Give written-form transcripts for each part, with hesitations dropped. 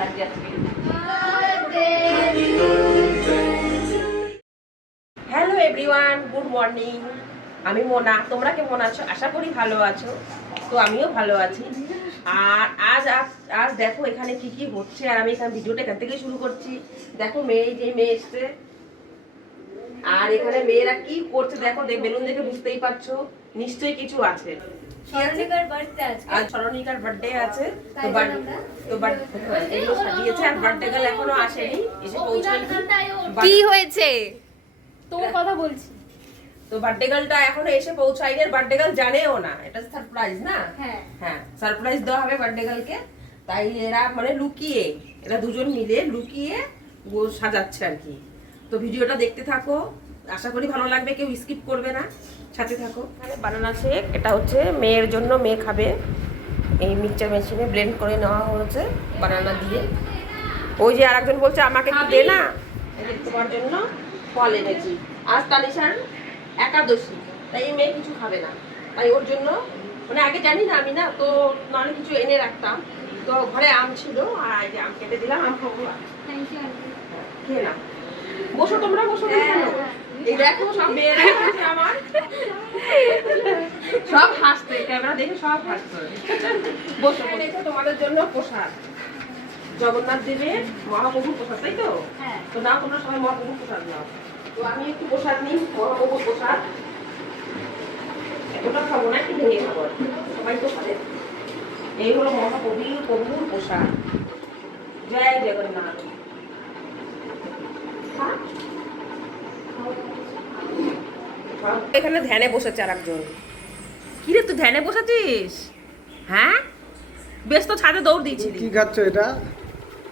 লাগছে আজকে। Hello everyone, good morning. আমি মোনা, তোমরা কেমন আছো? আশা করি ভালো আছো। তো আমিও ভালো আছি। আর আজ দেখো এখানে কি কি হচ্ছে, আর আমি এখানে ভিডিওটা এখান থেকে শুরু করছি। দেখো মেয়ে এসছে, আর এখানে মেয়েরা কি করছে দেখো, বেলুন দেখে বুঝতেই পারছো নিশ্চয়ই কিছু আছে। সরণিকার বার্থডে আছে, তো এগুলো সাজিয়েছে, আর বার্থডে গার্ল এখনো আসেনি, এসে পৌঁছায়নি। কি হয়েছে তোমার কথা বলছি। তো বার্থডে গার্লটা এখনো এসে পৌঁছায়নি, আর বার্থডে গার্ল জানেও না, এটা সারপ্রাইজ না? হ্যাঁ, সারপ্রাইজ দেওয়া হবে বার্থডে গার্লকে। তাই এরা মানে লুকিয়ে, এরা দুজন মিলে লুকিয়ে সাজাচ্ছে আর কি। তো ভিডিওটা দেখতে থাকো, আশা করি ভালো লাগবে, কেউ স্কিপ করবে না, সাথে থাকো। বানানা শেক, এটা হচ্ছে মেয়ের জন্য, মেয়ে খাবে। এই মিক্সচার মেশিনে ব্লেন্ড করে নেওয়া হয়েছে বানানা দিয়ে। ওই যে আরেকজন বলছে আমাকে একটু দে না, তোমার জন্য ফল এনেছি। আজ তানিশার একাদশী, তাই এই মেয়ে কিছু খাবে না, তাই ওর জন্য মানে আগে জানি না আমি, না তো নাহলে কিছু এনে রাখতাম। তো ঘরে আম ছিল, আর এই যে আম কেটে দিলাম, আম খাবো। খেয়ে নাও, বসো তোমরা, বসো। এই দেখো সব মেয়েরা আছে আমার, সব হাসছে, ক্যামেরা দেখে সব হাসছে। বসো, তোমাদের জন্য প্রসাদ, জগন্নাথ দেবের মহাপ্রভুর প্রসাদ, তাই তো? তো নাও তোমরা সবাই মহাপ্রভুর প্রসাদ নাও। তো আমি একটু প্রসাদ নিই, মহাপ্রভুর প্রসাদ। এতটা খাবো না, একটু ভেঙে খাবো, সবাই তো খাবে। এই হলো মহাপ্রভুর প্রসাদ। জয় জগন্নাথ। এখানে ধ্যানে বসেছে আর একজন। কি রে, তুই ধ্যানে বসেছিস? হ্যাঁ, বেশ তো ছাদে দৌড় দিয়েছিলি। কি খাচ্ছ এটা?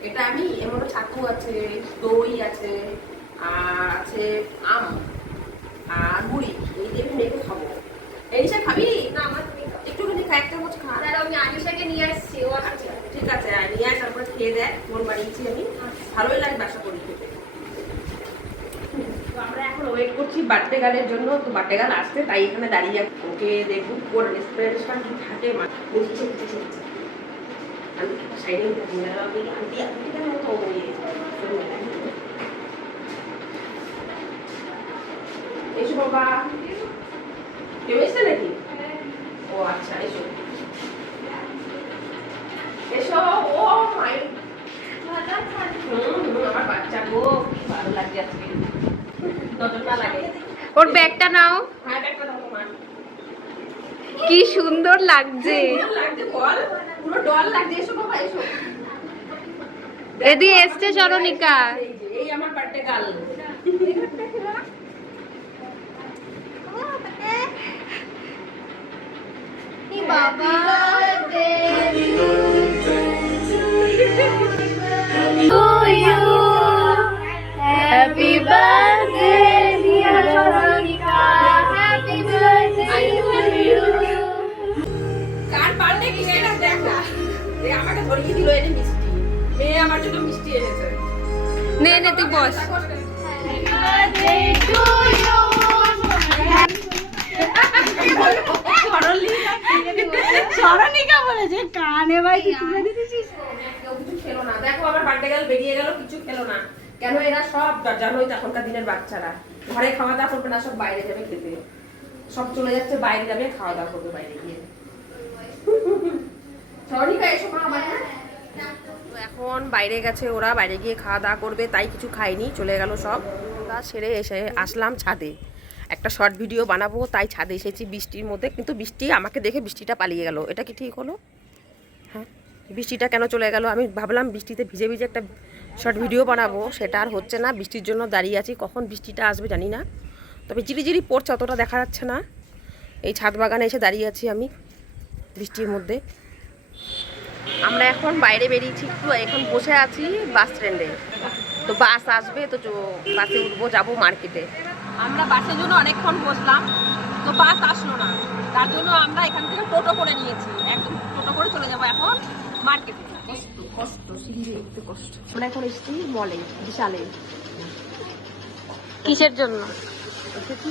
এটা আমি এমন ছাতু আছে, দই আছে, আর আছে আম আর মুড়ি, এই দিয়ে মেখে খাবো। এনিশা খাবি না? আমার একটুখানি খা, এক চামচ খা। আমি আনিশাকে নিয়ে আসছি, ও আসছে। ঠিক আছে, নিয়ে আয়, তারপরে খেয়ে দেখ, মন বানিয়েছি আমি, ভালোই লাগবে আশা করি খেতে। তো আমরা এখন ওয়েট করছি বার্থডে গার্লের জন্য। তো বার্থডে গার্ল আসছে, তাই এখানে দাঁড়িয়ে ওকে দেখবো কোন রেস্টুরেন্ট কি থাকে। আমি সাইডে এসো বাবা, কেউ এসছে নাকি? ও আচ্ছা, এসো এসো। ও মাই, আমার বাচ্চা গো, ভালো লাগছে আজকে, নতুন না লাগে। ওর ব্যাগটা নাও, হ্যাঁ ব্যাগটা দাও তোমার। কি সুন্দর লাগছে। লাগছে বল, পুরো ডল লাগছে। এসো বাবা, এসো। এদি এসছে সরণিকা। এই আমার বার্থডে গার্ল। বাবা happy birthday dear Saranika, happy birthday to you. কার বার্থডে কি সেটা দেখ না। এই আমাকে ধরিয়ে দিল এনে মিষ্টি, মেয়ে আমার জন্য মিষ্টি এনেছে। নে নে তুই বস। Happy birthday to you. Saranika বলেছে কানে ভাই, তুই তুলে দিতেছিস। কেউ কিছু খেলো না, দেখো আমার বার্থডে গার্ল বেরিয়ে গেল, কিছু খেলো না। কেন? এরা সব জানোই তো এখনকার দিনের বাচ্চারা ঘরে খাওয়া দাওয়া করবে না, সব বাইরে যাবে খেতে, সব চলে যাচ্ছে বাইরে যাবে, খাওয়া দাওয়া করবে বাইরে গিয়ে। সরণিকা এসো মা, বাইরে। এখন বাইরে গেছে ওরা, বাইরে গিয়ে খাওয়া দাওয়া করবে, তাই কিছু খাইনি, চলে গেল সব। তা সেরে এসে আসলাম ছাদে, একটা শর্ট ভিডিও বানাবো, তাই ছাদে এসেছি বৃষ্টির মধ্যে। কিন্তু বৃষ্টি আমাকে দেখে বৃষ্টিটা পালিয়ে গেল, এটা কি ঠিক হলো? হ্যাঁ, বৃষ্টিটা কেন চলে গেল? আমি ভাবলাম বৃষ্টিতে ভিজে ভিজে একটা শর্ট ভিডিও বানাবো, সেটা আর হচ্ছে না। বৃষ্টির জন্য দাঁড়িয়ে আছি, কখন বৃষ্টিটা আসবে জানি না, তবে ঝিরিঝিরি পড়ছে, অতটা দেখা যাচ্ছে না। এই ছাদ বাগানে এসে দাঁড়িয়ে আছি আমি বৃষ্টির মধ্যে। আমরা এখন বাইরে বেরিয়েছি একটু, এখন বসে আছি বাস স্ট্যান্ডে। তো বাস আসবে, তো বাসে উঠবো, যাবো মার্কেটে। আমরা বাসের জন্য অনেকক্ষণ বসলাম, তো বাস আসলো না, তার জন্য আমরা এখান থেকে টোটো করে নিয়েছি, একদম টোটো করে চলে যাবো এখন মার্কেটে। কষ্ট সিঁড়ি একটু কষ্ট। আমরা এখন এসেছি মলে, বিশালে। কিসের জন্য এসেছি?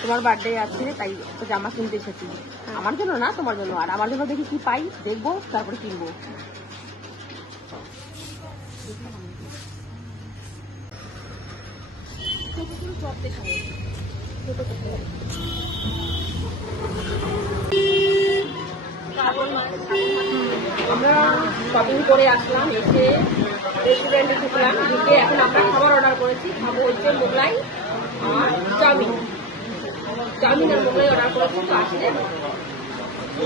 তোমার বার্থডে আছে, তাই একটা জামা কিনতে এসেছি। আমার জন্য না, তোমার জন্য। আর আমার জন্য দেখি কি পাই, দেখবো, তারপরে কিনবো। চপ দেখাবো। আমরা শপিং করে আসলাম, এসে রেস্টুরেন্টে ঢুকলাম, ঢুকে এখন আমরা খাবার অর্ডার করেছি। খাবো হচ্ছে মোগলাই আর চাউমিন। চাউমিন আর মোগলাই অর্ডার করেছি। তো আসলে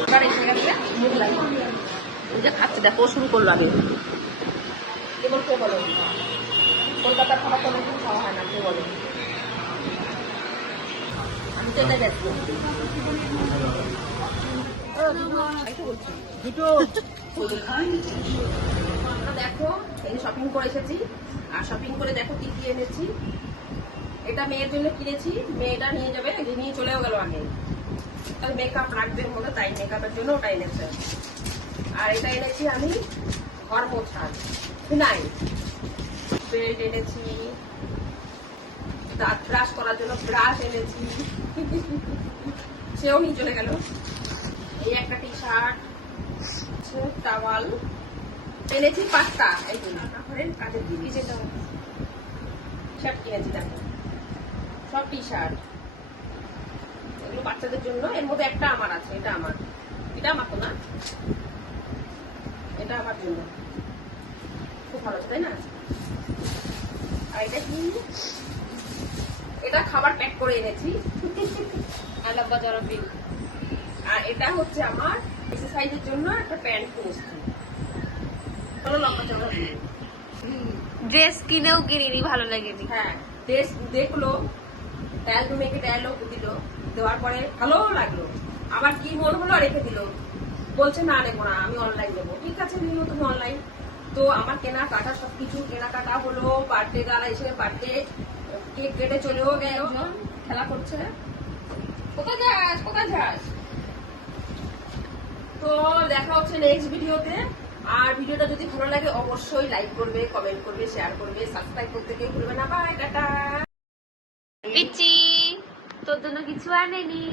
অর্ডার এসে গেছে মোগলাই। ওই যে খাচ্ছে, দেখো শুরু করলো আগে। কেবল কে বলো কলকাতার খাবার কোনোদিন খাওয়া হয় না, কে বলো? আমি তো এটা দেখবো। দেখো এই শপিং করে এসেছি, আর শপিং করে দেখো কি কি এনেছি। এটা মেয়ের জন্য কিনেছি, মেয়েটা নিয়ে যাবে, নিয়ে চলেও গেল আগে। মেকআপ রাখবে বলে তাই মেকআপের জন্য ওটা এনেছে। আর এটা এনেছি আমি ঘর মোছার ফিনাইল। বেল্ট এনেছি, দাঁত ব্রাশ করার জন্য ব্রাশ এনেছি, সেও নিয়ে চলে গেল। এই একটা টি শার্ট, টাওয়াল এনেছি 5টা। এই যে কাজের জিনিস শার্ট কিনেছি, দেখো সব টি শার্ট, এগুলো বাচ্চাদের জন্য। এর মধ্যে একটা আমার আছে, এটা আমার, এটা আমার তো না, এটা আমার জন্য। খুব ভালো আছে তাই না? আর এটা কি? এটা খাবার প্যাক করে এনেছি। আর এটা হচ্ছে আমার এক্সারসাইজের জন্য একটা প্যান্ট কিনেছি। ড্রেস কিনেও কিনিনি, ভালো লাগেনি। হ্যাঁ, ড্রেস দেখলো, ট্রায়াল রুমে ট্রায়ালও দিল, দেওয়ার পরে ভালো লাগলো। আবার কি মন হলো রেখে দিল, বলছে না নেবো না, আমি অনলাইন নেবো। ঠিক আছে, নিও তুমি অনলাইন। তো আমার কেনাকাটা সবকিছু কেনাকাটা হলো। বার্থডে গালা এসে বার্থডে কেক কেটে চলেও গেল, খেলা করছে। কোথায় যাস, কোথায় যাস? তো দেখা হচ্ছে নেক্সট ভিডিওতে। আর ভিডিওটা যদি ভালো লাগে অবশ্যই লাইক করবে, কমেন্ট করবে, শেয়ার করবে, সাবস্ক্রাইব করতে কেউ ভুলবে না। By, tata. পিচি তোর জন্য কিছু আনেনি।